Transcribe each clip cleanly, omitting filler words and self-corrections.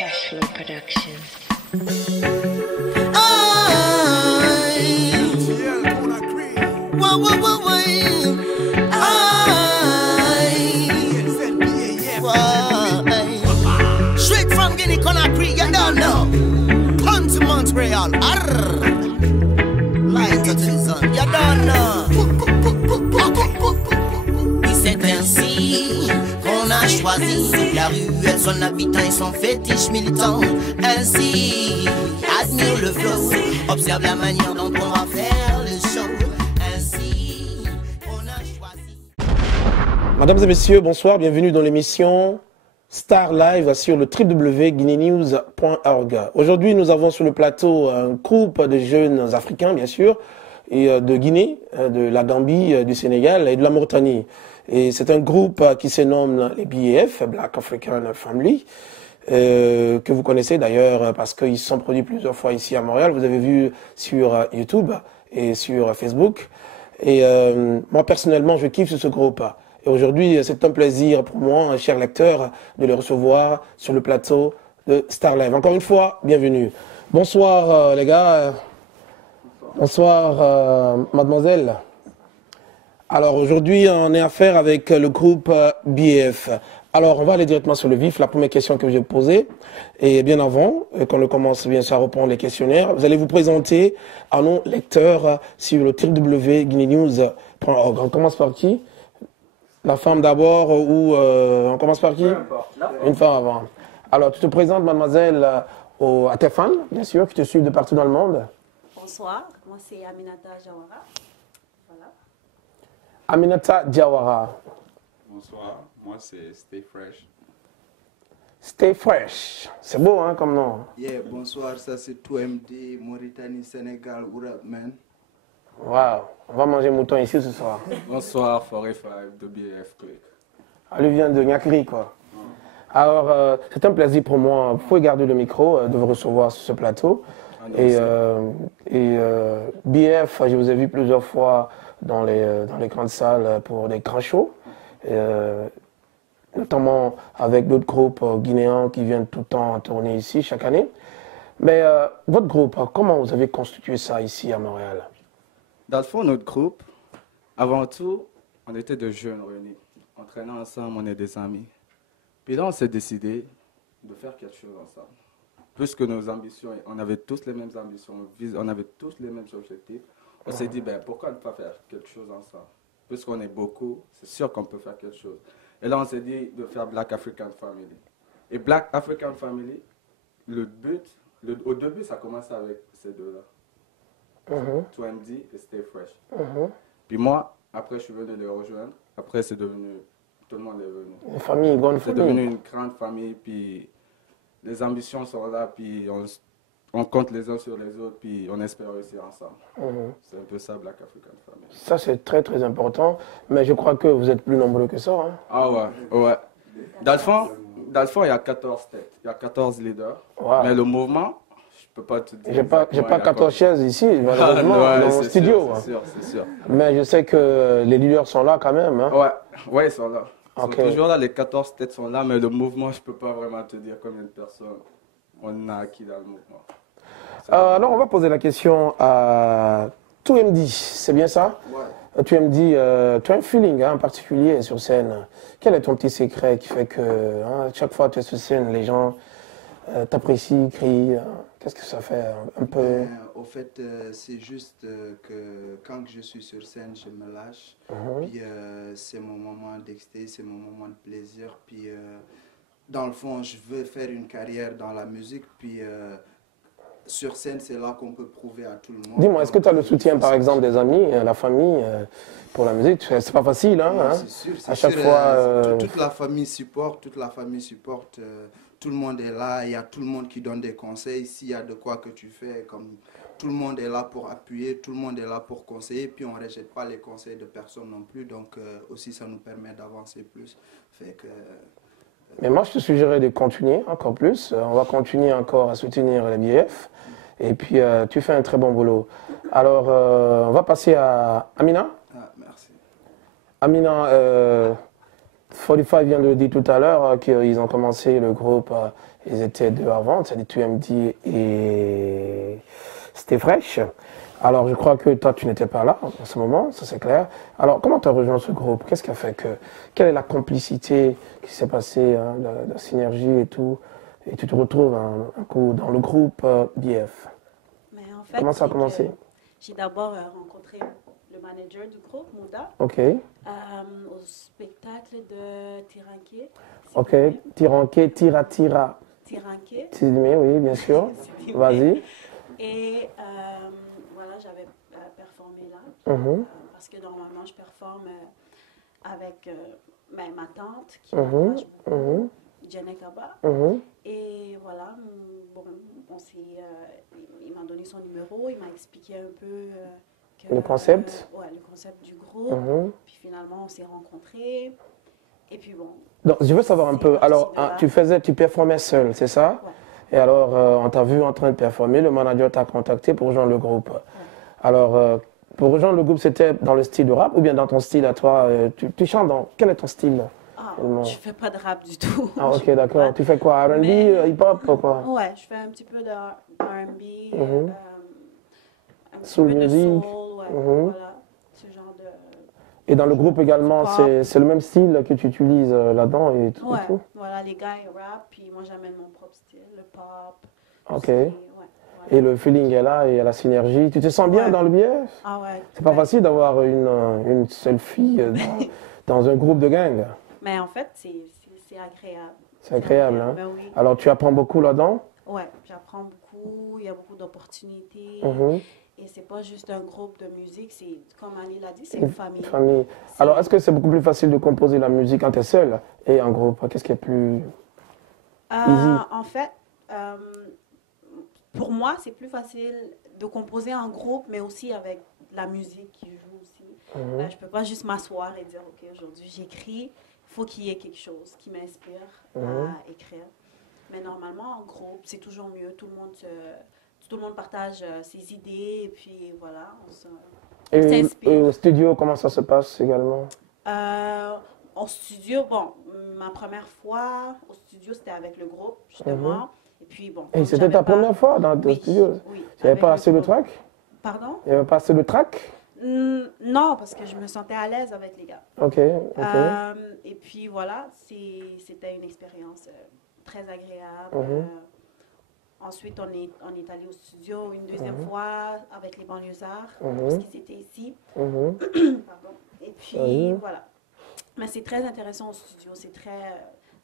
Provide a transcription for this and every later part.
Cashflow Production. Straight from Guinea Conakry, you don't know. Come to Montreal, light to the sun, you don't know. Et c'est ainsi qu'on a choisi la ruelle, son habitant et son fétiche militant. Ainsi, admire le flow, observe la manière dont on va faire le show. Ainsi, on a choisi. Mesdames et messieurs, bonsoir, bienvenue dans l'émission Star Live sur le www.guineanews.org. Aujourd'hui, nous avons sur le plateau un groupe de jeunes africains, bien sûr, et de Guinée, de la Gambie, du Sénégal et de la Mauritanie. Et c'est un groupe qui se nomme les BAF, Black African Family, que vous connaissez d'ailleurs parce qu'ils se sont produits plusieurs fois ici à Montréal. Vous avez vu sur YouTube et sur Facebook. Et moi, personnellement, je kiffe ce groupe. Et aujourd'hui, c'est un plaisir pour moi, cher lecteur, de le recevoir sur le plateau de Star Live. Encore une fois, bienvenue. Bonsoir les gars. Bonsoir mademoiselle. Alors aujourd'hui, on est à faire avec le groupe BAF. Alors on va aller directement sur le vif. La première question que je vais poser, et bien avant qu'on ne commence bien sûr à répondre les questionnaires, vous allez vous présenter à nos lecteurs sur le www.guineanews.org. On commence par qui? La femme d'abord ou on commence par qui? Une femme avant. Alors, tu te présentes, mademoiselle, à tes fans, bien sûr, qui te suivent de partout dans le monde. Bonsoir, moi c'est Aminata Jawara. Voilà. Aminata Jawara. Bonsoir, moi c'est Stay Fresh. Stay Fresh. C'est beau, hein, comme nom. Yeah, bonsoir, ça c'est 2MD, Mauritanie, Sénégal, what up, man? Waouh, on va manger mouton ici ce soir. Bonsoir, 45 de BF Click. Elle vient de Nyakri, quoi. Alors, c'est un plaisir pour moi, vous pouvez garder le micro, de vous recevoir sur ce plateau. BF, je vous ai vu plusieurs fois dans les grandes salles pour des grands shows, notamment avec d'autres groupes guinéens qui viennent tout le temps tourner ici chaque année. Mais votre groupe, comment vous avez constitué ça ici à Montréal? Dans le fond, notre groupe, avant tout, on était de jeunes réunis. On traînait ensemble, on est des amis. Puis là, on s'est décidé de faire quelque chose ensemble. Plus que nos ambitions, on avait tous les mêmes ambitions, on avait tous les mêmes objectifs. On s'est dit, ben, pourquoi ne pas faire quelque chose ensemble? Puisqu'on est beaucoup, c'est sûr qu'on peut faire quelque chose. Et là, on s'est dit de faire Black African Family. Et Black African Family, le but, au début, ça commençait avec ces deux-là. 2MD et Stay Fresh. Puis moi, après, je suis venu les rejoindre. Après, c'est devenu, tout le monde est venu. Une famille, une bonne C'est famille. devenu une grande famille, puis les ambitions sont là, puis on compte les uns sur les autres, puis on espère réussir ensemble. C'est un peu ça, Black African Family. Ça, c'est très, très important. Mais je crois que vous êtes plus nombreux que ça. Hein. Ah ouais, ouais. Dans le fond, il y a 14 têtes, il y a 14 leaders. Wow. Mais le mouvement, je peux pas te dire. J'ai pas 14 chaises ici, malheureusement, Ouais, dans mon c'est studio. sûr, c'est sûr. Mais je sais que les leaders sont là quand même. Hein. Ouais, ils sont là. Ils Ok. sont toujours là, les 14 têtes sont là, mais le mouvement, je peux pas vraiment te dire combien de personnes on a acquis dans le mouvement. Alors, on va poser la question à 2MD, c'est bien ça? Ouais. 2MD, tu as un feeling en particulier sur scène. Quel est ton petit secret qui fait que chaque fois que tu es sur scène, les gens t'apprécient, crient? Qu'est-ce que ça fait un peu? Au fait, c'est juste que quand je suis sur scène, je me lâche. Puis c'est mon moment d'extase, c'est mon moment de plaisir. Puis dans le fond, je veux faire une carrière dans la musique. Puis sur scène, c'est là qu'on peut prouver à tout le monde. Dis-moi, est-ce que tu as le soutien, par exemple, des amis, la famille, pour la musique? C'est pas facile, hein? Non, c'est sûr, à chaque sûr, fois. toute la famille supporte, tout le monde est là, il y a tout le monde qui donne des conseils. S'il y a de quoi que tu fais, comme tout le monde est là pour appuyer, tout le monde est là pour conseiller, puis on ne rejette pas les conseils de personne non plus, donc aussi ça nous permet d'avancer plus. Fait que, Mais moi, je te suggérerais de continuer encore plus. On va continuer encore à soutenir les BF. Et puis, tu fais un très bon boulot. Alors, on va passer à Amina. ah, merci. Amina, 45 vient de le dire tout à l'heure, qu'ils ont commencé le groupe, ils étaient deux avant, c'est-à-dire 2MD et C'était Fresh. Alors, je crois que toi, tu n'étais pas là en ce moment, ça c'est clair. Alors, comment tu as rejoint ce groupe? Qu'est-ce qui a fait que... Quelle est la complicité qui s'est passée, hein, la synergie et tout? Et tu te retrouves un coup dans le groupe BF. Mais en fait, Comment ça a c'est commencé? que j'ai d'abord rencontré le manager du groupe, Mouda, Ok, au spectacle de Tiranké. ok. Tiranké, Tira. Tiranké. Tidimé, oui, bien sûr. Vas-y. Et voilà, j'avais performé là. Mhm, Parce que normalement, je performe avec ma tante qui mhm, m'encourage beaucoup, mhm, Jenny Kaba. mhm. Et voilà, bon, il m'a donné son numéro, il m'a expliqué un peu Le concept? ouais, le concept du groupe. Mhm. Puis finalement, on s'est rencontrés. Et puis bon. Donc, je veux savoir un c'est peu. parti Alors, de là. tu performais seul, c'est ça? Ouais. Et alors, on t'a vu en train de performer, le manager t'a contacté pour rejoindre le groupe. Alors, pour rejoindre le groupe, c'était dans le style de rap ou bien dans ton style à toi? Tu chantes dans... Quel est ton style? Ah, Tellement. je fais pas de rap du tout. Ah, Je ok, fais d'accord. pas. Tu fais quoi? R&B, Mais- hip-hop ou quoi? Ouais, je fais un petit peu de R&B, Mhm. un petit Soul peu de music. soul, ouais, Mhm. voilà, ce genre de... Et dans le groupe également, Pop. c'est le même style que tu utilises là-dedans et tout? Ouais, et tout? voilà, les gars ils rappent, puis moi j'amène mon propre style, le pop. Ok. Ouais, voilà. Et le feeling est là et il y a la synergie. Tu te sens bien Ouais. dans le BF? Ah ouais. C'est pas ouais. facile d'avoir une seule fille dans un groupe de gang. Mais en fait, c'est agréable. C'est agréable, hein? Ben oui. Alors, tu apprends beaucoup là-dedans? Ouais, j'apprends beaucoup, il y a beaucoup d'opportunités. Mhm. Et c'est pas juste un groupe de musique, c'est, comme Ali l'a dit, c'est une famille. Famille. C'est- Alors, est-ce que c'est beaucoup plus facile de composer la musique quand tu es seul et en groupe? Qu'est-ce qui est plus... easy? En fait, pour moi, c'est plus facile de composer en groupe, mais aussi avec la musique qui joue aussi. Mhm. Ben, je peux pas juste m'asseoir et dire, OK, aujourd'hui j'écris. Il faut qu'il y ait quelque chose qui m'inspire Mhm. à écrire. Mais normalement, en groupe, c'est toujours mieux. Tout le monde partage ses idées et puis voilà, on s'inspire. Et au studio, comment ça se passe également? En studio, bon, ma première fois au studio, c'était avec le groupe, justement. Et puis, bon. Et comme c'était j'avais ta pas- première fois dans le Oui, studio? oui. Il n'y avait avec pas le assez de groupe. track? Pardon? Il n'y avait pas assez de track? Non, parce que je me sentais à l'aise avec les gars. Ok, ok. Et puis, voilà, c'était une expérience très agréable. Mhm. Ensuite, on est allé au studio une deuxième fois avec les banlieusards, Mhm. parce qu'ils étaient ici. Mhm. Pardon. Et puis, Oui. voilà. Mais c'est très intéressant au studio. C'est très...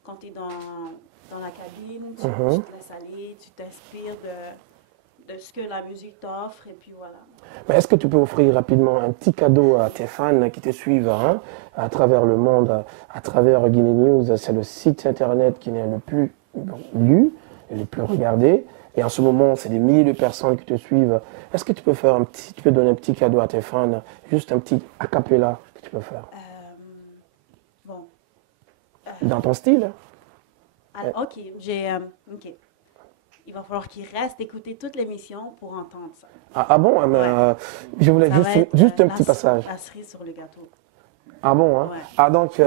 quand tu es dans la cabine, tu te laisses aller, tu t'inspires de ce que la musique t'offre, et puis voilà. Mais est-ce que tu peux offrir rapidement un petit cadeau à tes fans qui te suivent, hein, à travers le monde, à travers Guinée News? C'est le site internet qui est le plus lu et le plus regardé. Et en ce moment, c'est des milliers de personnes qui te suivent. Est-ce que tu peux faire tu peux donner un petit cadeau à tes fans, juste un petit a cappella que tu peux faire Bon. dans ton style? Alors, OK, OK. Il va falloir qu'ils restent écouter toute l'émission pour entendre ça. Ah bon? Mais, Ouais. je voulais Ça va être, juste un la petit passage. La cerise sur le gâteau. Ah bon, hein? Ouais. Ah donc,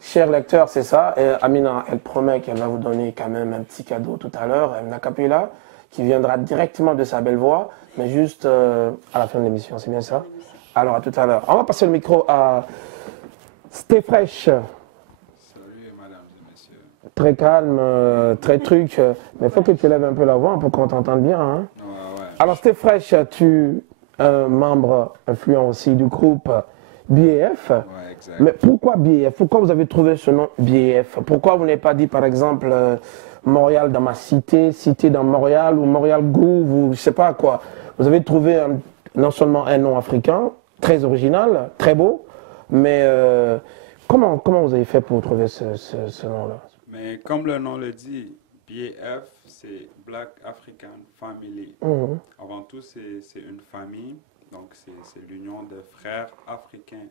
chers lecteurs, c'est ça. Et Amina, elle promet qu'elle va vous donner quand même un petit cadeau tout à l'heure, un acapella, qui viendra directement de sa belle voix, mais juste à la fin de l'émission, c'est bien ça? Alors, à tout à l'heure. On va passer le micro à Stay Fresh. Salut, mesdames et messieurs. Très calme, très truc, mais il faut que tu lèves un peu la voix pour qu'on t'entende bien. Hein? Ouais. Alors, Stay Fresh, tu es un membre influent aussi du groupe BAF. Ouais, exact. Mais pourquoi BAF? Pourquoi vous avez trouvé ce nom BAF? Pourquoi vous n'avez pas dit, par exemple, Montréal dans ma cité, cité dans Montréal, ou Montréal Groove, ou je sais pas quoi? Vous avez trouvé non seulement un nom africain, très original, très beau, mais comment vous avez fait pour trouver ce nom-là? Mais comme le nom le dit, BAF, c'est Black African Family. Mhm. Avant tout, c'est une famille, donc c'est l'union de frères africains.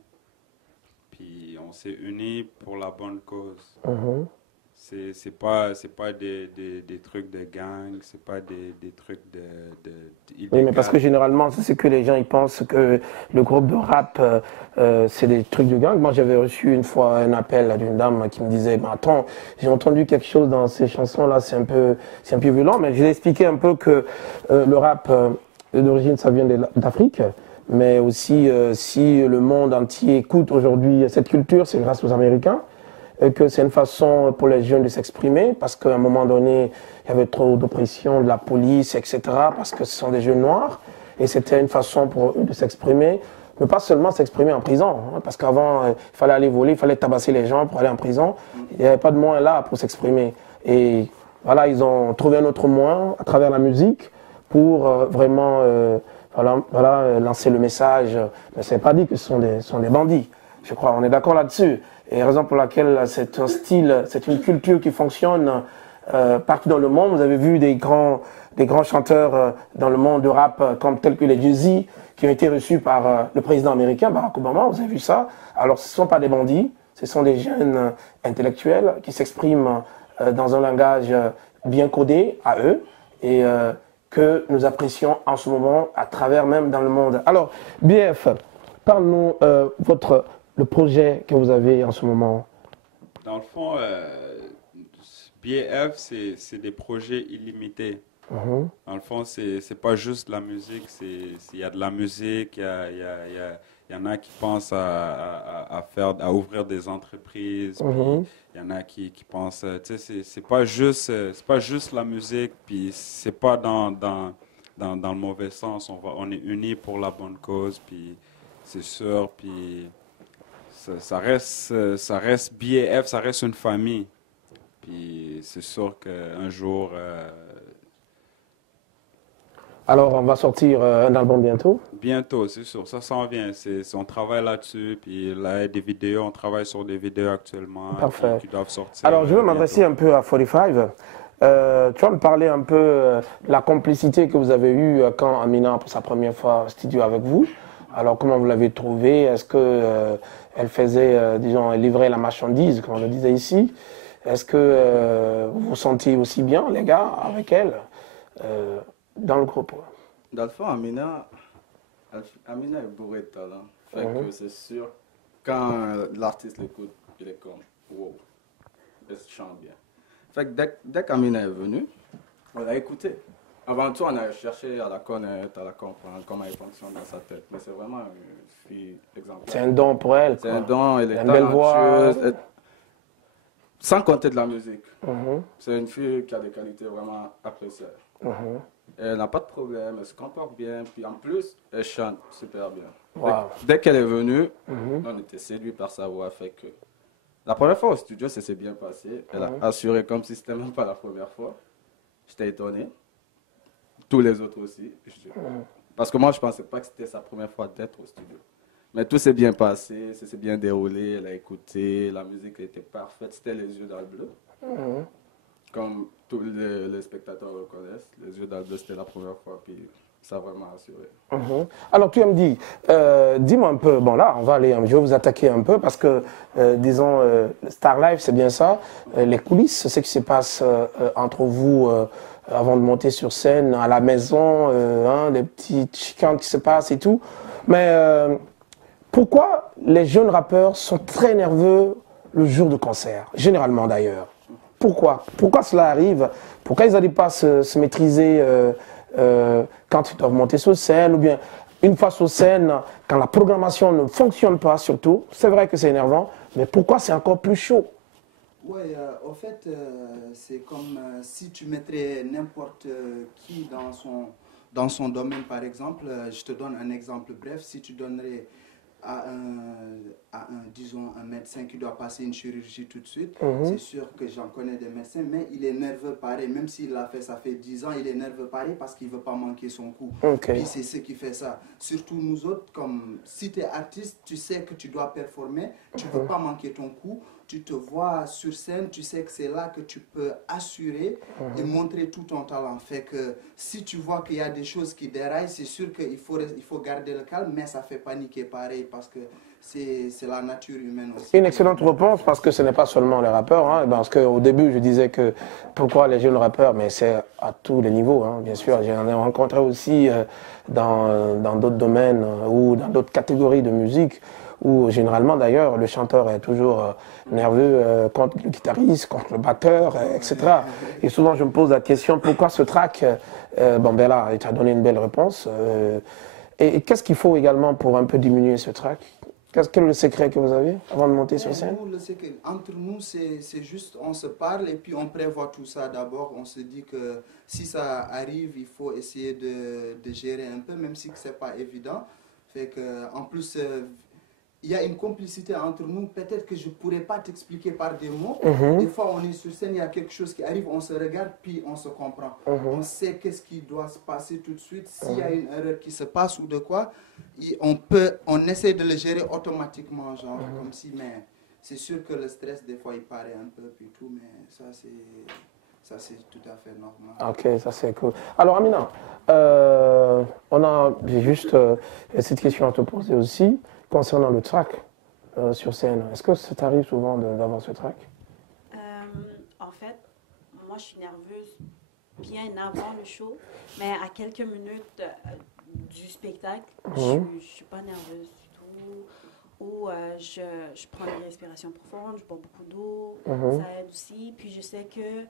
Puis on s'est unis pour la bonne cause. Mhm. C'est pas des trucs de gang, c'est pas des trucs Oui, mais parce que généralement, c'est que les gens ils pensent que le groupe de rap, c'est des trucs de gang. Moi, j'avais reçu une fois un appel d'une dame qui me disait, bah, attends, j'ai entendu quelque chose dans ces chansons-là, c'est un peu violent. Mais je lui ai expliqué un peu que le rap, d'origine, ça vient d'Afrique. Mais aussi, si le monde entier écoute aujourd'hui cette culture, c'est grâce aux Américains. Et que c'est une façon pour les jeunes de s'exprimer, parce qu'à un moment donné, il y avait trop d'oppression de la police, etc., parce que ce sont des jeunes noirs, et c'était une façon pour eux de s'exprimer, mais pas seulement s'exprimer en prison, hein, parce qu'avant, il fallait aller voler, il fallait tabasser les gens pour aller en prison, il n'y avait pas de moyen là pour s'exprimer. Et voilà, ils ont trouvé un autre moyen, à travers la musique, pour vraiment lancer le message. Mais ce n'est pas dit que ce sont des bandits, je crois, on est d'accord là-dessus. Et la raison pour laquelle c'est un style, c'est une culture qui fonctionne partout dans le monde. Vous avez vu des grands chanteurs dans le monde de rap comme tels que les Jay-Z qui ont été reçus par le président américain Barack Obama. Vous avez vu ça? Alors ce ne sont pas des bandits, ce sont des jeunes intellectuels qui s'expriment dans un langage bien codé à eux et que nous apprécions en ce moment à travers même dans le monde. Alors BF, parle-nous le projet que vous avez en ce moment. Dans le fond, BF, c'est des projets illimités. Dans le fond, c'est pas juste la musique, il y a de la musique, il y en a qui pensent à ouvrir des entreprises, il y en a qui pensent, tu sais, c'est pas juste la musique, puis c'est pas dans le mauvais sens, on est unis pour la bonne cause, puis c'est sûr, puis ça reste BAF, ça reste une famille. Puis c'est sûr qu'un jour... Alors, on va sortir un album bientôt? Bientôt, c'est sûr. Ça s'en vient. On travaille là-dessus. Puis là, il y a des vidéos. On travaille sur des vidéos actuellement. Parfait. Qui doivent sortir. Alors, je veux m'adresser un peu à 45. Tu vas me parler un peu de la complicité que vous avez eue quand Amina, pour sa première fois au studio avec vous. Alors, comment vous l'avez trouvée? Est-ce que elle faisait, disons, elle livrait la marchandise, comme on le disait ici? Est-ce que vous vous sentiez aussi bien, les gars, avec elle, dans le groupe? Dans le fond, Amina est bourrée de talent. Fait que c'est sûr, quand l'artiste l'écoute, il est comme, wow, elle chante bien. Fait que dès qu'Amina est venue, on l'a écouté. Avant tout, on a cherché à la connaître, à la comprendre, comment elle fonctionne dans sa tête. Mais c'est vraiment une fille exemplaire. C'est un don pour elle. C'est un don, elle est une belle voix. Sans compter de la musique. C'est une fille qui a des qualités vraiment appréciables. Elle n'a pas de problème, elle se comporte bien. Puis en plus, elle chante super bien. Wow. Dès qu'elle est venue, on était séduits par sa voix. Fait que la première fois au studio, ça s'est bien passé. Elle a assuré comme si c'était même pas la première fois. J'étais étonné. Tous les autres aussi. Parce que moi, je ne pensais pas que c'était sa première fois d'être au studio. Mais tout s'est bien passé, ça s'est bien déroulé, elle a écouté, la musique était parfaite, c'était Les Yeux dans le bleu. Comme tous les spectateurs le connaissent, Les Yeux dans le bleu, c'était la première fois, puis ça a vraiment assuré. Alors, tu me dis, dis-moi un peu, bon là, je vais vous attaquer un peu parce que, disons, Star Life, c'est bien ça, les coulisses, c'est ce qui se passe entre vous avant de monter sur scène, à la maison, des petites chicanes qui se passent et tout. Mais pourquoi les jeunes rappeurs sont très nerveux le jour de concert, généralement d'ailleurs? Pourquoi cela arrive? Pourquoi ils n'arrivent pas à se maîtriser quand ils doivent monter sur scène, ou bien une fois sur scène, quand la programmation ne fonctionne pas surtout? C'est vrai que c'est énervant, mais pourquoi c'est encore plus chaud? Oui, au fait, c'est comme si tu mettrais n'importe qui dans son domaine, par exemple. Je te donne un exemple bref. Si tu donnerais à disons, un médecin qui doit passer une chirurgie tout de suite, c'est sûr que j'en connais des médecins, mais il est nerveux pareil. Même s'il l'a fait, ça fait 10 ans, il est nerveux pareil parce qu'il ne veut pas manquer son coup. Puis c'est ce qui fait ça. Surtout nous autres, comme si tu es artiste, tu sais que tu dois performer, tu ne veux pas manquer ton coup. tu te vois sur scène, tu sais que c'est là que tu peux assurer et montrer tout ton talent. Fait que si tu vois qu'il y a des choses qui déraillent, c'est sûr qu'il faut garder le calme, mais ça fait paniquer pareil parce que c'est la nature humaine aussi. Une excellente réponse parce que ce n'est pas seulement les rappeurs. Hein, parce qu'au début, je disais que pourquoi les jeunes rappeurs, mais c'est à tous les niveaux, hein, bien sûr. J'en ai rencontré aussi dans d'autres domaines ou dans d'autres catégories de musique où généralement d'ailleurs le chanteur est toujours nerveux contre le guitariste, contre le batteur, etc. Et souvent je me pose la question pourquoi ce track bon ben là, tu as donné une belle réponse. Et qu'est-ce qu'il faut également pour un peu diminuer ce track? Quel est le secret que vous avez avant de monter sur scène? Nous, le secret, entre nous, c'est juste, on se parle et puis on prévoit tout ça d'abord. On se dit que si ça arrive, il faut essayer de gérer un peu, même si ce n'est pas évident. Fait que, en plus, il y a une complicité entre nous. Peut-être que je ne pourrais pas t'expliquer par des mots. Des fois, on est sur scène, il y a quelque chose qui arrive, on se regarde, puis on se comprend. On sait qu'est-ce qui doit se passer tout de suite. S'il y a une erreur qui se passe ou de quoi, on essaie de le gérer automatiquement, genre, comme si, mais c'est sûr que le stress, des fois, il paraît un peu, puis tout, mais ça, c'est tout à fait normal. Ok, ça c'est cool. Alors Amina, j'ai juste cette question à te poser aussi. Concernant le track sur scène, est-ce que ça t'arrive souvent d'avoir ce track? En fait, moi je suis nerveuse bien avant le show, mais à quelques minutes du spectacle, je ne suis pas nerveuse du tout. Ou je prends des respirations profondes, je bois beaucoup d'eau, ça aide aussi. Puis je sais que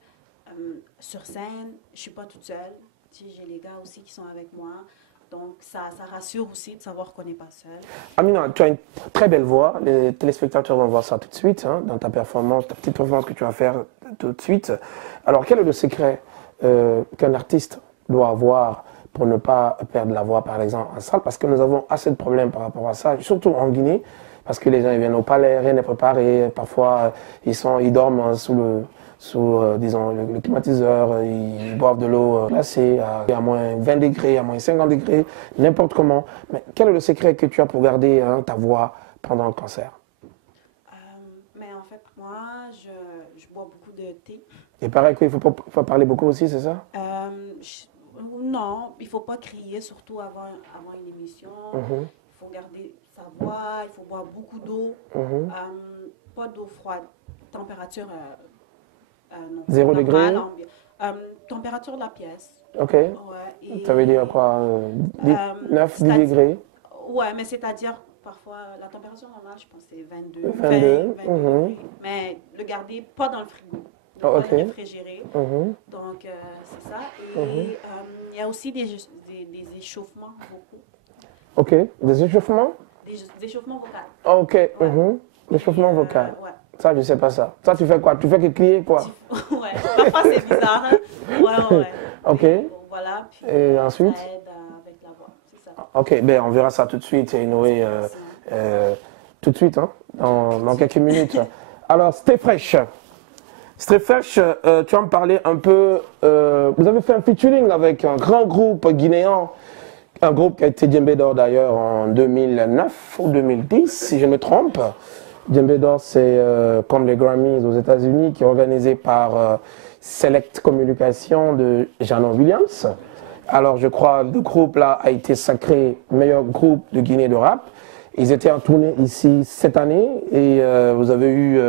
sur scène, je ne suis pas toute seule. J'ai les gars aussi qui sont avec moi. Donc, ça rassure aussi de savoir qu'on n'est pas seul. Amina, tu as une très belle voix. Les téléspectateurs vont voir ça tout de suite, hein, dans ta performance, ta petite performance que tu vas faire tout de suite. Alors, quel est le secret qu'un artiste doit avoir pour ne pas perdre la voix, par exemple, en salle? Parce que nous avons assez de problèmes par rapport à ça, surtout en Guinée, parce que les gens ils viennent au palais, rien n'est préparé. Parfois, ils dorment disons, le climatiseur, ils boivent de l'eau glacée à moins 20 degrés, à moins 50 degrés, n'importe comment. Mais quel est le secret que tu as pour garder ta voix pendant le concert? Mais en fait, moi, je bois beaucoup de thé. Et pareil qu'il faut parler beaucoup aussi, c'est ça? Non, il ne faut pas crier, surtout avant une émission. Il faut garder sa voix, il faut boire beaucoup d'eau. Pas d'eau froide, température... 0 degré. Température de la pièce. Ok. Ouais, ça veut dire quoi? 9, 10 degrés? Ouais, mais c'est-à-dire, parfois, la température normale, je pense que c'est 22. 22. 20 degrés. Mais le garder pas dans le frigo. Pas le réfrigérer. Donc, c'est ça. Et il y a aussi des échauffements beaucoup. Ok. Des échauffements? Des échauffements vocaux. Ok. Ouais. L'échauffement vocal. Ouais. Ça, je ne sais pas ça. Ça, tu fais quoi? Tu fais que crier, quoi? Ouais, parfois c'est bizarre. Hein? Ouais. Ok. Bon, voilà. Puis, et ensuite? Ça aide avec la voix, c'est ça. Ok, ben on verra ça tout de suite, Noé, tout de suite, hein, dans quelques minutes. Alors, Stay Fresh. Stay Fresh, tu vas me parler un peu. Vous avez fait un featuring avec un grand groupe guinéen, un groupe qui a été Djembé d'Or d'ailleurs en 2009 ou 2010, si je me trompe. Djembé d'Or, c'est comme les Grammys aux États-Unis, qui est organisé par Select Communication de Janon Williams. Alors, je crois que le groupe-là a été sacré meilleur groupe de Guinée de rap. Ils étaient en tournée ici cette année et vous avez eu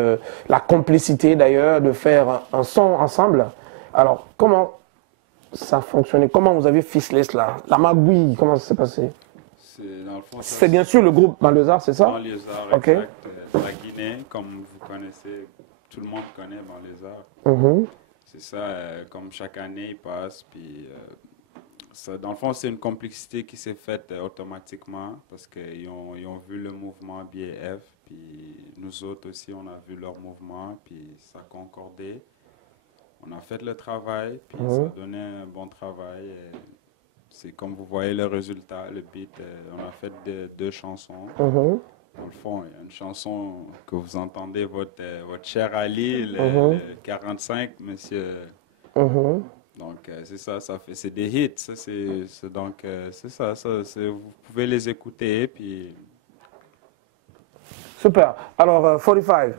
la complicité d'ailleurs de faire un son ensemble. Alors, comment ça a fonctionné? Comment vous avez ficelé cela? La magouille, comment ça s'est passé? C'est bien sûr le groupe Banlieusard, c'est ça? Banlieusard, okay. Exact. La Guinée, comme vous connaissez, tout le monde connaît Banlieusard. C'est ça, comme chaque année, il passe. Puis, ça, dans le fond, c'est une complexité qui s'est faite automatiquement parce qu'ils ont vu le mouvement BAF. Puis nous autres aussi, on a vu leur mouvement. Puis ça a concordé. On a fait le travail. Puis ça a donné un bon travail. C'est comme vous voyez le résultat, le beat. On a fait deux chansons. Dans le fond, il y a une chanson que vous entendez, votre cher Ali, le 45, monsieur. Donc, c'est ça, c'est des hits. Donc, c'est ça, vous pouvez les écouter. Puis... Super. Alors, 45,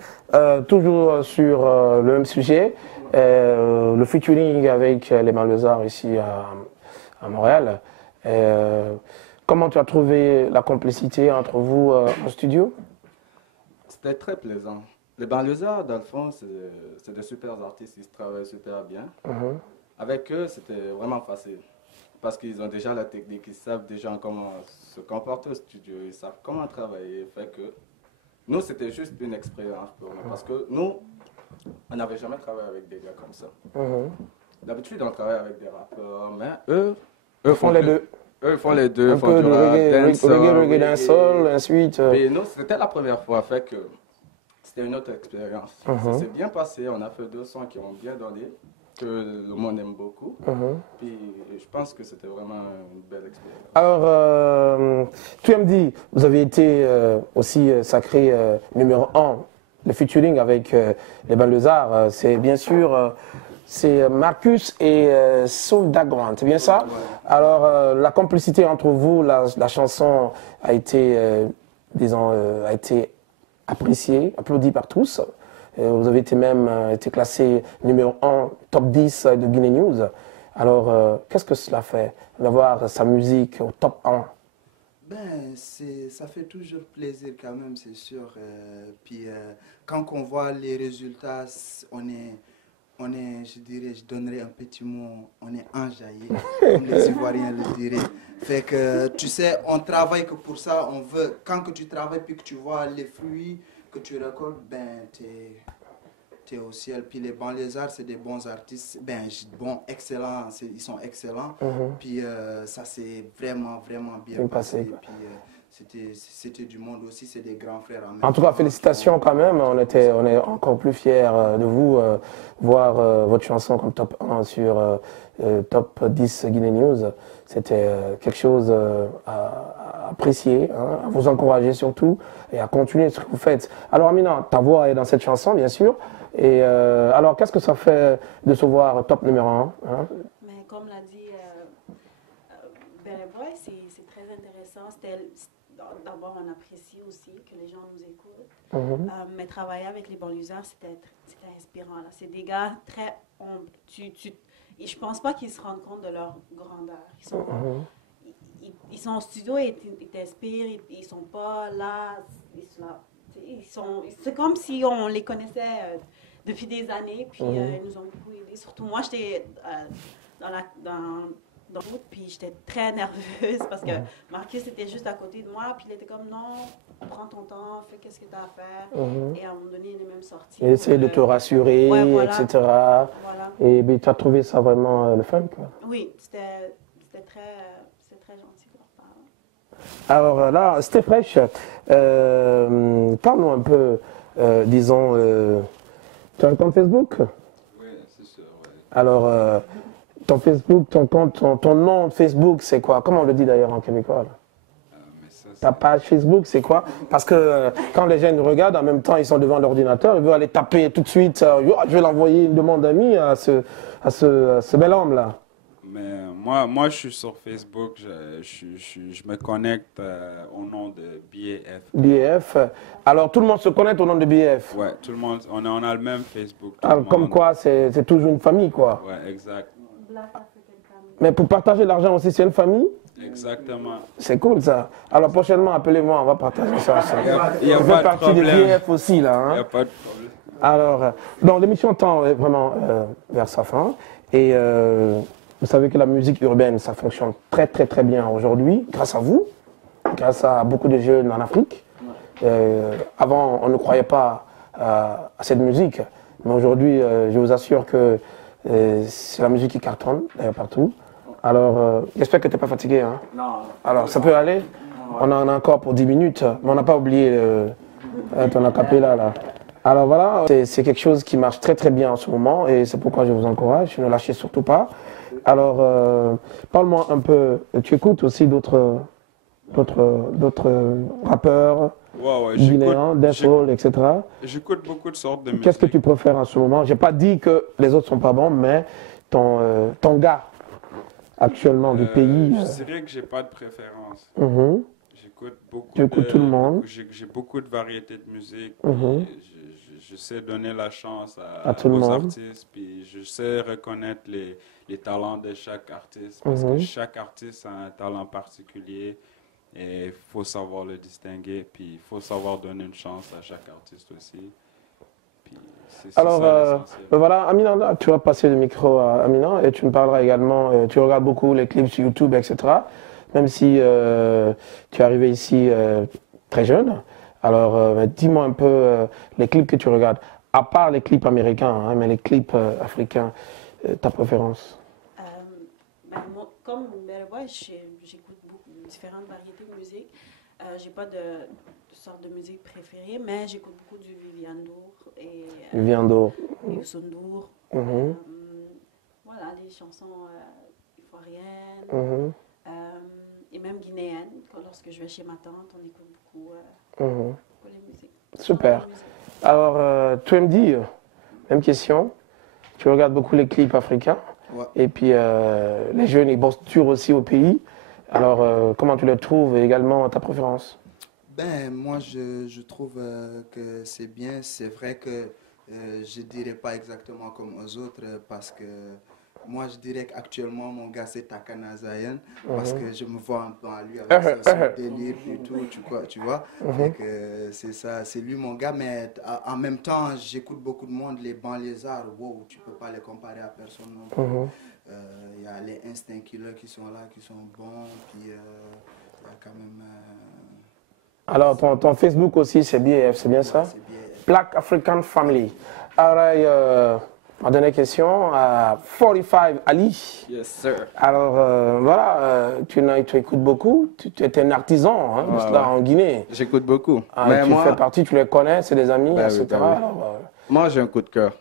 toujours sur le même sujet, le featuring avec les Banlieusards ici à Montréal. Comment tu as trouvé la complicité entre vous en studio? C'était très plaisant. Les Banlieusards, dans le fond, c'est de super artistes, ils travaillent super bien. Avec eux, c'était vraiment facile. Parce qu'ils ont déjà la technique, ils savent déjà comment se comporter au studio, ils savent comment travailler. Fait que nous, c'était juste une expérience pour nous. Parce que nous, on n'avait jamais travaillé avec des gars comme ça. D'habitude, on travaille avec des rappeurs, mais eux font les deux. Eux font les deux, Un font peu du de rap, reggae, dancehall, ensuite. Et nous, c'était la première fois, fait que c'était une autre expérience. Ça s'est bien passé, on a fait 2 sons qui ont bien donné, que le monde aime beaucoup. Puis je pense que c'était vraiment une belle expérience. Alors, tu me dis, vous avez été aussi sacré numéro 1, le featuring avec les Banlieusards. C'est bien sûr, c'est Marcus et Soulja Grant, c'est bien ça? Alors, la complicité entre vous, la chanson a été, disons, a été appréciée, applaudie par tous. Vous avez été même été classé numéro 1, top 10 de Guinée News. Alors, qu'est-ce que cela fait d'avoir sa musique au top 1? Ben, ça fait toujours plaisir quand même, c'est sûr. Puis quand on voit les résultats, on est, je dirais, je donnerais un petit mot, on est enjaillé, comme les Ivoiriens le diraient. Fait que, tu sais, on travaille que pour ça, on veut, quand que tu travailles puis que tu vois les fruits que tu récoltes, ben, t'es au ciel. Puis les Banlieusards, c'est des bons artistes, ben, bon, excellents, ils sont excellents. Puis ça s'est vraiment, vraiment bien passé. Puis c'était du monde aussi, c'est des grands frères. En tout cas, félicitations quand même, on est encore plus fiers de vous, voir votre chanson comme top 1 sur top 10 Guinée News. C'était quelque chose à apprécier, hein, à vous encourager surtout et à continuer ce que vous faites. Alors Amina, ta voix est dans cette chanson bien sûr. Et alors qu'est-ce que ça fait de se voir top numéro 1 hein? Mais comme l'a dit Boy, c'est très intéressant. D'abord, on apprécie aussi que les gens nous écoutent. Mais travailler avec les Banlieusards, c'était inspirant. C'est des gars très humbles. Et je pense pas qu'ils se rendent compte de leur grandeur. Ils sont au studio et ils t'inspirent. Ils sont pas là. C'est comme si on les connaissait depuis des années. Puis ils nous ont beaucoup aidés. Surtout moi, j'étais dans le route, puis j'étais très nerveuse parce que Marcus était juste à côté de moi, puis il était comme non, prends ton temps, fais qu'est-ce que tu as à faire. Et à un moment donné, il est même sorti. Et essayer de te rassurer, etc. Voilà. Et tu as trouvé ça vraiment le fun, quoi. Oui, c'était très gentil de leur part. Alors là, c'était fraîche. Parle-nous un peu, disons, tu as un compte Facebook? Oui, c'est sûr. Ouais. Alors, ton Facebook, ton compte, ton nom Facebook, c'est quoi? Comment on le dit d'ailleurs en québécois? Ta page Facebook, c'est quoi? Parce que quand les jeunes regardent, en même temps, ils sont devant l'ordinateur, ils veulent aller taper tout de suite. Je vais l'envoyer une demande d'amis à ce bel homme-là. Mais moi, je suis sur Facebook, je me connecte au nom de BAF. BAF. Alors, tout le monde se connecte au nom de BAF? Ouais, tout le monde, on a le même Facebook. Alors, comme quoi, c'est toujours une famille, quoi. Ouais, exact. Mais pour partager l'argent aussi, c'est une famille? Exactement. C'est cool, ça. Alors, prochainement, appelez-moi, on va partager ça. Il y a pas de problème. De BAF aussi, là. Hein? Il n'y a pas de problème. Alors, donc, l'émission tend vraiment vers sa fin. Et vous savez que la musique urbaine, ça fonctionne très, très, très bien aujourd'hui, grâce à vous, grâce à beaucoup de jeunes en Afrique. Avant, on ne croyait pas à cette musique. Mais aujourd'hui, je vous assure que c'est la musique qui cartonne, d'ailleurs, partout. Alors, j'espère que tu n'es pas fatigué. Hein? Non. Alors, ça peut aller? On en a encore pour 10 minutes, mais on n'a pas oublié ton acapella, là. Alors voilà, c'est quelque chose qui marche très très bien en ce moment et c'est pourquoi je vous encourage, ne lâchez surtout pas. Alors, parle-moi un peu, tu écoutes aussi d'autres rappeurs, guinéens, dancehall, etc. J'écoute beaucoup de sortes de musique. Qu'est-ce que tu préfères en ce moment? J'ai pas dit que les autres sont pas bons, mais ton gars actuellement du pays. Je dirais que j'ai pas de préférence. j'écoute beaucoup. J'écoute tout le monde. J'ai beaucoup de variétés de musique. Je sais donner la chance à tout le aux monde. artistes, puis je sais reconnaître les talents de chaque artiste, parce que chaque artiste a un talent particulier et il faut savoir le distinguer, puis il faut savoir donner une chance à chaque artiste aussi. Puis alors, voilà, Amina, tu vas passer le micro à Amina et tu me parleras également, tu regardes beaucoup les clips sur YouTube, etc. Même si tu es arrivé ici très jeune. Alors, dis-moi un peu les clips que tu regardes, à part les clips américains, hein, mais les clips africains, ta préférence? Moi, comme Merwa, j'écoute différentes variétés de musique. J'ai pas de sorte de musique préférée, mais j'écoute beaucoup du Viviane Ndour et Youssou N'Dour. Voilà, les chansons ivoiriennes et même guinéennes. Lorsque je vais chez ma tante, on écoute beaucoup les musiques. Super. Alors, tu me dis, même question, tu regardes beaucoup les clips africains, et puis les jeunes, ils bossent dur aussi au pays. Alors, comment tu les trouves et également ta préférence? Ben, moi, je trouve que c'est bien. C'est vrai que je dirais pas exactement comme aux autres parce que moi, je dirais qu'actuellement, mon gars, c'est Takana Zion parce que je me vois un peu à lui avec son délire et tout, tu vois. C'est ça, c'est lui mon gars, mais en même temps, j'écoute beaucoup de monde, les banlieusards, wow, tu peux pas les comparer à personne non plus. Il y a les Instinct Killers qui sont là, qui sont bons, puis il y a quand même... Alors, ton Facebook aussi, c'est BAF, c'est bien ça? C'est BAF. Black African Family. Alors, ma dernière question, 45 Ali. Yes, sir. Alors, voilà, tu écoutes beaucoup, tu es un artisan, hein, juste là en Guinée. J'écoute beaucoup. Mais tu fais partie, tu les connais, c'est des amis, etc. Oui. Alors, moi, j'ai un coup de cœur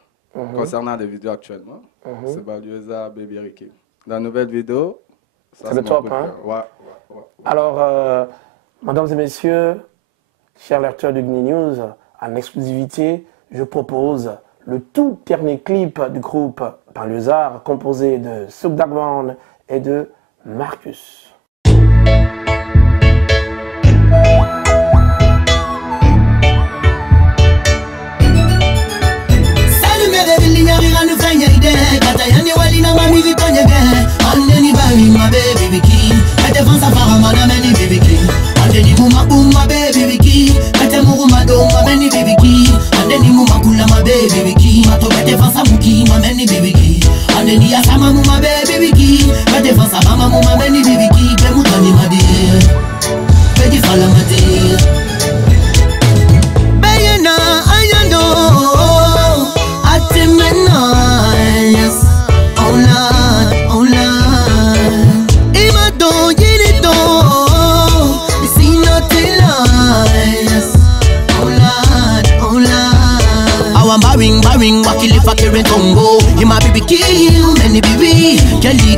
concernant des vidéos actuellement. C'est Baliosa, Baby Ricky. La nouvelle vidéo, ça, c'est le top, hein? Ouais. Alors, mesdames et messieurs, chers lecteurs de Guinée News, en exclusivité, je propose le tout dernier clip du groupe Banlieusards, composé de Souk Dagban et de Marcus.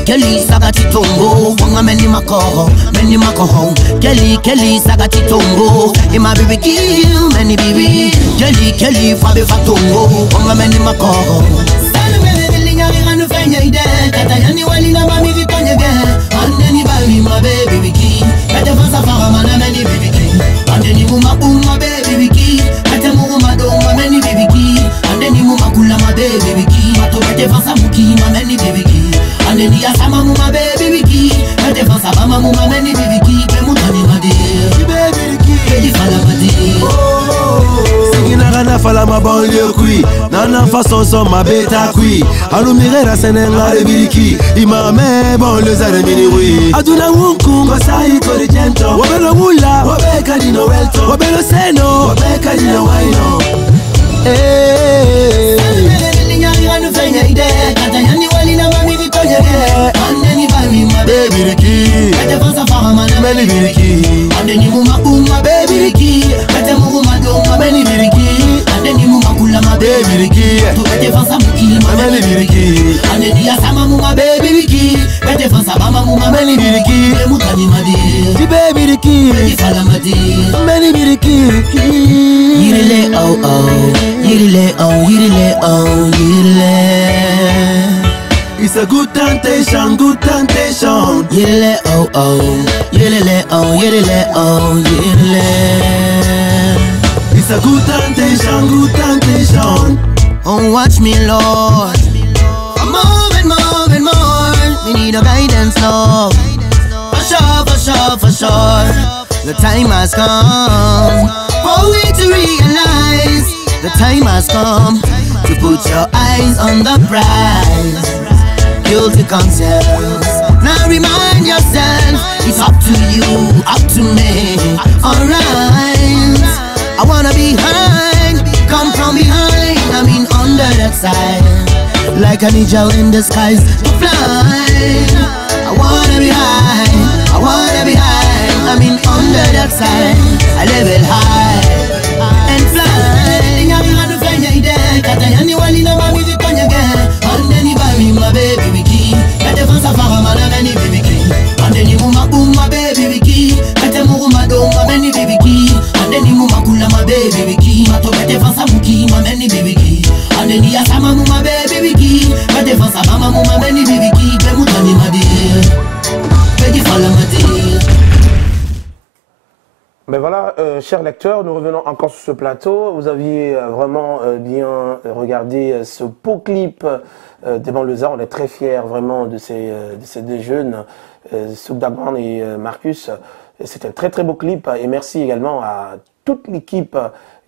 Kelly sagati tombo, wanga meni makoho, Kelly sagati tombo, ima bibi kill, meni bibi, Kelly fabe fatombo, wanga meni makoho. Sanu mene deli nyari kanu fenye ide, kata yani wali na mami vitonye ge, andeni baby ma baby ki, kate fansa fara mana meni bibi ki, andeni muma baby ki, kate muma donga meni bibi ki, andeni muma kula ma baby ki, mato kate fansa muki ma meni bibi ki. Andeni ya sama muma baby wiki, kate fansa mama muma meni bibi ki, pe mutani madi, baby wiki, pedi fala madi. Sigina gana fala ma banlieue kui, nana façon son ma beta kui, alumire la senenga de biliki, imame banlieusard mini rui. Aduna wunku, kosai kori jento, wabelo wula, wabeka dino welto, wabelo seno, wabeka dino waino. Baby Ricky, kate fansa fara mana meni biriki. Andeni muma baby Ricky, kate muma donga meni biriki. Andeni muma kula ma baby Ricky, tu kate fansa muki ma meni biriki. Andeni ya sama muma baby Ricky, kate fansa mama muma meni biriki. Mutani madi, baby Ricky, kate fala madi meni biriki. Yirile oh oh, yirile oh, yirile oh, yirile. It's a good temptation, good temptation. Yirile oh oh. Yelele, oh, yelele, oh, yelele. It's a good temptation. Oh, watch me, Lord. I'm more and more and more. We need a guidance, Lord. For sure, for sure, for sure. The time has come for we to realize. The time has come to put your eyes on the prize. Guilty conscience. Now remind yourself, it's up to you, up to me. Alright, I wanna be high, come from behind. I mean under that side, like an angel in the skies to fly. I wanna be high, I wanna be high. I mean under that side, I level high and fly. My baby wiki, I defense a far man of any baby key. And then you mama boom my baby wiki, I tell my dome my many baby key. And then you mama kula my baby wiki, my to defense a muki my many baby key. And then you sama my baby wiki, I defense a mama my many baby key. Be mutani my dear, be follow my dear. Ben voilà, chers lecteurs, nous revenons encore sur ce plateau. Vous aviez vraiment bien regardé ce beau clip des Banlieusards. On est très fiers vraiment de ces deux jeunes, Soukdagman et Marcus. C'est un très très beau clip et merci également à toute l'équipe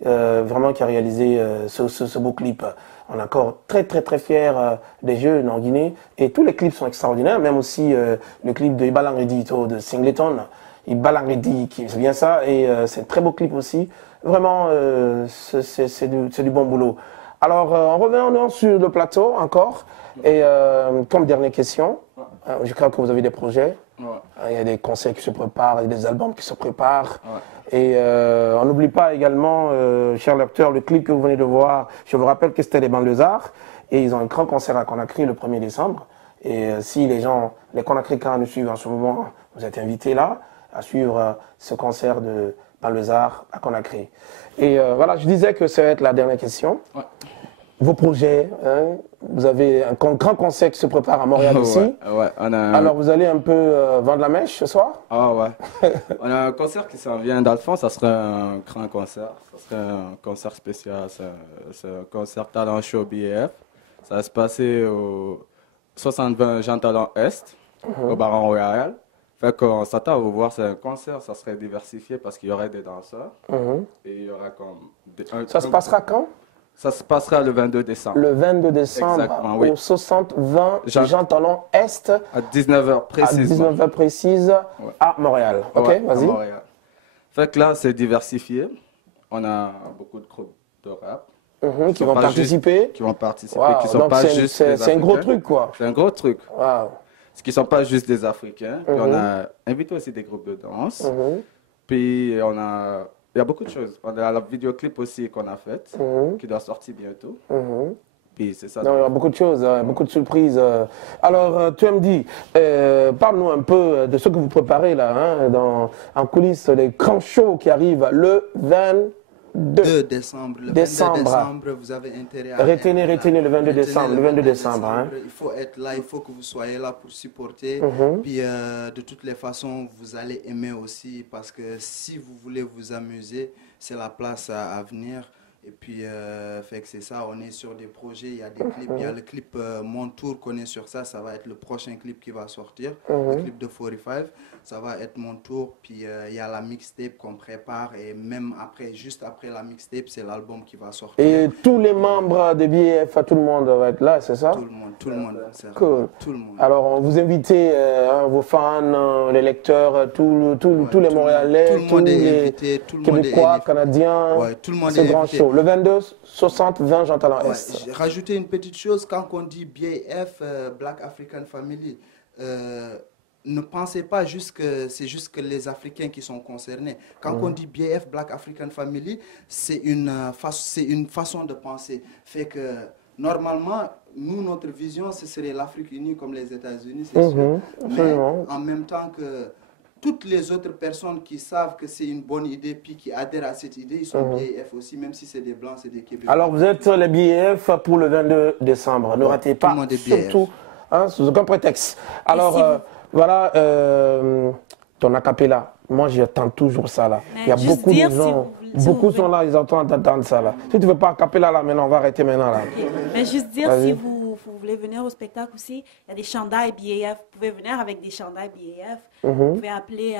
vraiment qui a réalisé ce beau clip. On est encore très très très fiers des jeunes en Guinée et tous les clips sont extraordinaires, même aussi le clip de Ibalang Edito de Singleton. Ibalang c'est bien ça et c'est un très beau clip aussi. Vraiment, c'est du bon boulot. Alors, on revient sur le plateau encore. Et comme dernière question, je crois que vous avez des projets. Ouais. Il y a des concerts qui se préparent, il y a des albums qui se préparent. Ouais. Et on n'oublie pas également, chers lecteurs, le clip que vous venez de voir. Je vous rappelle que c'était les Banlieusards. Et ils ont un grand concert à Conakry le 1er décembre. Et si les gens, les Conakrycains nous suivent en ce moment, vous êtes invités là à suivre ce concert de Banlieusards à Conakry. Et voilà, je disais que ça va être la dernière question. Ouais. Vos projets, hein, vous avez un grand concert qui se prépare à Montréal aussi. Ouais, Alors vous allez un peu vendre la mèche ce soir? Ah ouais. On a un concert qui s'en vient d'Alphonse, ça serait un grand concert. Ça serait un concert spécial, c'est un concert Talent Show BF. Ça va se passer au 60-20 Jean Talent Est, au Baron Royal. Fait qu'on s'attend à vous voir, c'est un concert, ça serait diversifié parce qu'il y aurait des danseurs. Et il y aura comme... Ça se passera quand? Ça se passera le 22 décembre. Le 22 décembre, exactement, oui. Au 60-20 Jean Talon Est. À 19h précise. À 19h précise, ouais. À Montréal. Ok, ouais, vas-y. Fait que là, c'est diversifié. On a beaucoup de groupes de rap. Qui vont participer. Qui vont participer, wow. qui sont pas juste des Africains. C'est un gros truc, quoi. C'est un gros truc. Wow. Qui ne sont pas juste des Africains. Puis on a invité aussi des groupes de danse. Puis il y a beaucoup de choses. On a la vidéoclip aussi qu'on a faite, qui doit sortir bientôt. Puis c'est ça. Non, il y a beaucoup de choses, beaucoup de surprises. Alors, tu me dis, parle-nous un peu de ce que vous préparez là, hein, en coulisses, les grands shows qui arrivent le 22 décembre. Le 22 décembre, vous avez intérêt à... Retenez le 22 décembre. Le 22 décembre. Hein. Il faut être là, il faut que vous soyez là pour supporter. Puis de toutes les façons, vous allez aimer aussi parce que si vous voulez vous amuser, c'est la place à venir. Et puis, fait que c'est ça, on est sur des projets, il y a des clips, il y a le clip Mon Tour qu'on est sur ça va être le prochain clip qui va sortir, le clip de 45, ça va être Mon Tour, puis il y a la mixtape qu'on prépare et même après, juste après la mixtape, c'est l'album qui va sortir. Et tous les membres de BF, tout le monde va être là, c'est ça? Tout le monde. Cool. Tout le monde. Alors, on vous invite, vos fans, les lecteurs, tous les Montréalais, tous les Québécois, Canadiens, ouais, tout le monde est grand invité. show. Le 22, 60-20 Jean Talon Est. J'ai rajouté une petite chose, quand on dit BAF, Black African Family, ne pensez pas juste que c'est juste que les Africains qui sont concernés. Quand on dit BAF, Black African Family, c'est une façon de penser. Fait que normalement, nous, notre vision, ce serait l'Afrique unie comme les États-Unis, c'est sûr. Mais en même temps que toutes les autres personnes qui savent que c'est une bonne idée puis qui adhèrent à cette idée, ils sont BAF aussi, même si c'est des Blancs, c'est des Québécois. Alors vous êtes les BAF pour le 22 décembre. Ne ratez pas, surtout, sous aucun prétexte. Alors voilà, ton acapella. Moi, j'attends toujours ça là. Mais Il y a juste beaucoup de dire si gens, vous beaucoup voulez. sont là, ils entendent attendre ça là. Si tu veux pas acapella là, maintenant, on va arrêter maintenant là. Ok. Mais juste dire, Vas-y. si vous voulez venir au spectacle aussi, il y a des chandails BAF. Vous pouvez venir avec des chandails BAF. Vous pouvez appeler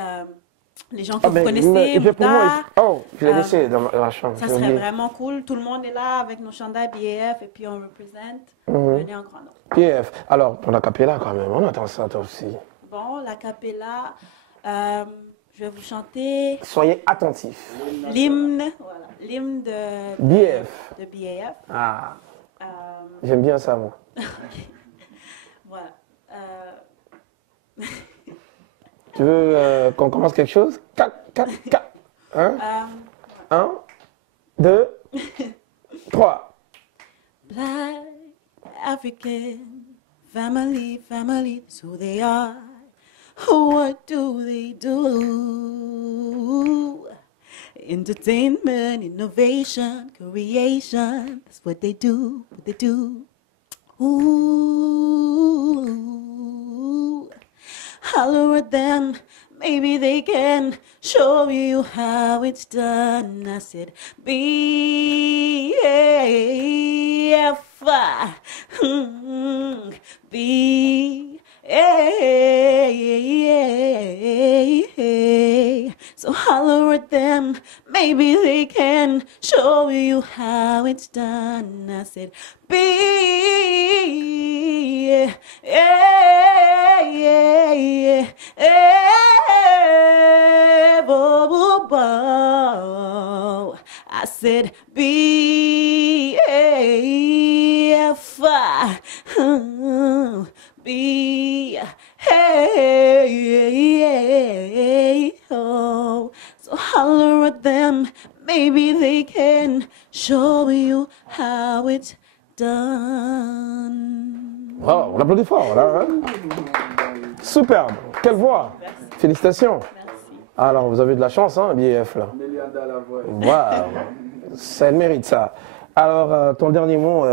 les gens que vous connaissez, il fait pour moi. Mouda. Oh, je l'ai laissé dans la chambre. Ça j'ai serait oublié. vraiment cool. Tout le monde est là avec nos chandails BAF et puis on représente. Venez en grand nombre. PF. Alors, ton acapella quand même, on attend ça toi aussi. Bon, la capella, je vais vous chanter Soyez attentifs. l'hymne, voilà, l'hymne de BF. BAF. Ah, Euh, j'aime bien ça, moi. voilà. Tu veux qu'on commence quelque chose? 4, 4, 4. Hein? 1, 2, 3. Black African family, that's who they are. What do they do? Entertainment, innovation, creation. That's what they do. What they do. Ooh, holler at them. Maybe they can show you how it's done. I said, B-A-F, B-A. So holler at them. Maybe they can show you how it's done. I said, I said B-A-F, B-A-O. So holler at them, maybe they can show you how it's done. Oh, on applaudit fort, là. Hein? Superbe. Quelle voix. Félicitations. Merci. Alors, vous avez de la chance, hein, BF, là. Mélianda la voix. Waouh. Ça elle mérite ça. Alors, ton dernier mot,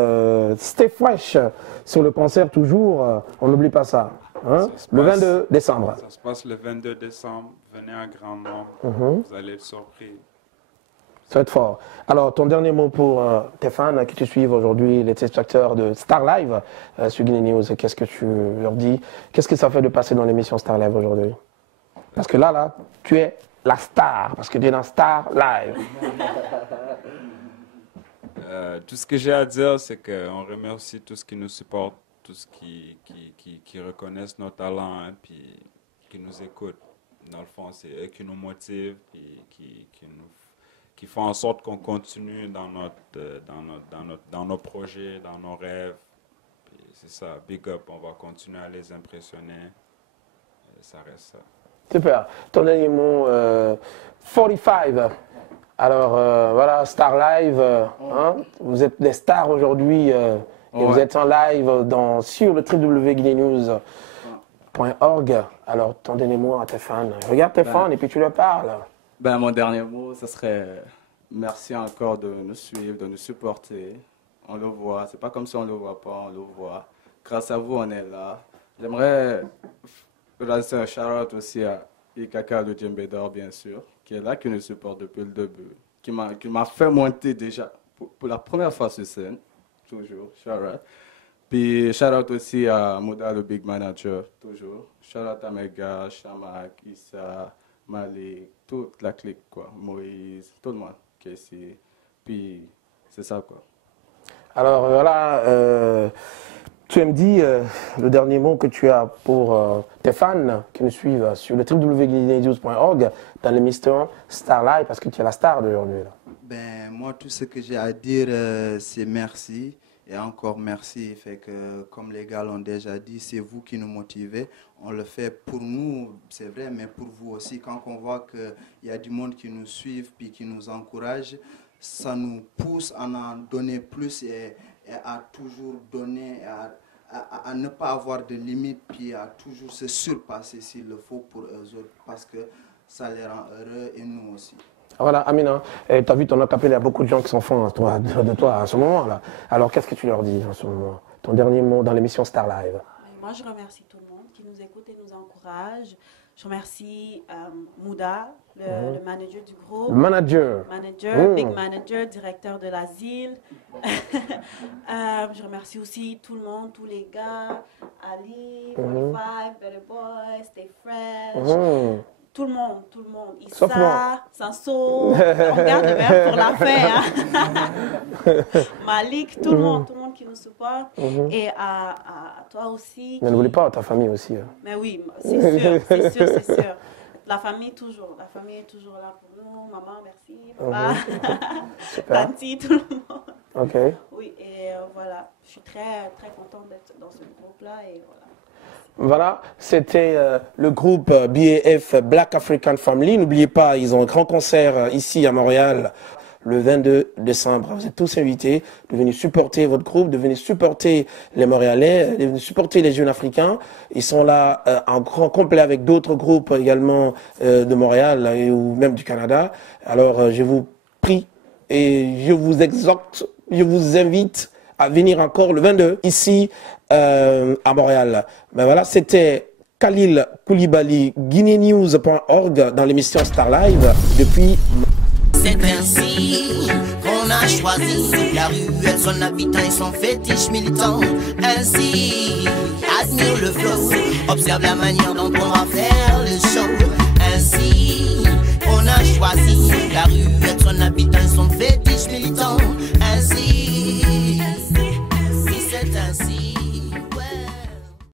stay fresh sur le concert toujours. On n'oublie pas ça. Hein? Ça se Le passe. 22 décembre. Ça se passe le 22 décembre. Venez à grand nombre. Vous allez être surpris. Ça va être fort. Alors, ton dernier mot pour tes fans qui te suivent aujourd'hui, les téléspectateurs de Star Live sur Guinée News, qu'est-ce que tu leur dis? Qu'est-ce que ça fait de passer dans l'émission Star Live aujourd'hui? Parce que là, tu es la star, parce que tu es dans Star Live. Tout ce que j'ai à dire, c'est qu'on remercie tous qui nous supportent, tous qui reconnaissent nos talents, hein, puis qui nous écoutent. Dans le fond, c'est eux qui nous motivent, puis qui font en sorte qu'on continue dans nos projets, dans nos rêves. Puis c'est ça, big up, on va continuer à les impressionner. Et ça reste ça. Super. Ton dernier mot, 45. Alors, voilà, Star Live, hein? Vous êtes des stars aujourd'hui et vous êtes en live sur le www.guineanews.org. Alors, ton dernier mot à tes fans. Regarde tes fans et puis tu leur parles. Ben, mon dernier mot, ce serait merci encore de nous suivre, de nous supporter. On le voit, c'est pas comme si on le voit pas, on le voit. Grâce à vous, on est là. J'aimerais lancer un shout-out aussi à Ikaka de Djembedor, bien sûr, qui est là, qui nous supporte depuis le début, qui m'a fait monter déjà pour la première fois sur scène, toujours, shout-out. Puis shout-out aussi à Mouda, le big manager, toujours. Shout-out à mes gars, Shamak, Issa, Malik, toute la clique, quoi. Moïse, tout le monde qui est ici. Puis c'est ça, quoi. Alors, voilà, tu me dis le dernier mot que tu as pour tes fans qui nous suivent sur le www.guineanews.org dans l'émission Star Live, parce que tu es la star d'aujourd'hui. Ben, moi, tout ce que j'ai à dire, c'est merci. Et encore merci. Fait que, comme les gars l'ont déjà dit, c'est vous qui nous motivez. On le fait pour nous, c'est vrai, mais pour vous aussi. Quand on voit qu'il y a du monde qui nous suit puis qui nous encourage, ça nous pousse à en donner plus et à toujours donner, à ne pas avoir de limites, puis à toujours se surpasser s'il le faut pour eux autres, parce que ça les rend heureux et nous aussi. Voilà, Amina, tu as vu ton acapella, il y a beaucoup de gens qui sont fans de toi à ce moment-là. Alors, qu'est-ce que tu leur dis en ce moment? Ton dernier mot dans l'émission Star Live? moi, je remercie tout le monde qui nous écoute et nous encourage. Je remercie Mouda, le manager du groupe. Big manager, directeur de l'asile. Je remercie aussi tout le monde, tous les gars, Ali, 45, Better Boy, Stay Fresh. Tout le monde. Issa, Sanso, on garde le meilleur pour la fin. Hein? Malik, tout le monde qui nous supporte. Et à toi aussi. Mais n'oublie pas ta famille aussi. Hein. Mais oui, c'est sûr. La famille est toujours là pour nous. Maman, merci. Papa, Tanti, tout le monde. Ok. Oui, et voilà. Je suis très, très contente d'être dans ce groupe-là. Et voilà. Voilà, c'était le groupe BAF Black African Family. N'oubliez pas, ils ont un grand concert ici à Montréal le 22 décembre. Vous êtes tous invités de venir supporter votre groupe, de venir supporter les Montréalais, de venir supporter les jeunes Africains. Ils sont là en grand complet avec d'autres groupes également de Montréal ou même du Canada. Alors, je vous prie et je vous exhorte, je vous invite à venir encore le 22 ici à Montréal. Ben voilà, c'était Khalil Koulibaly, guineanews.org dans l'émission Star Live depuis... C'est ainsi qu'on a choisi la rue, son habitant et son fétiche militant. Ainsi, admire le flow, observe la manière dont on va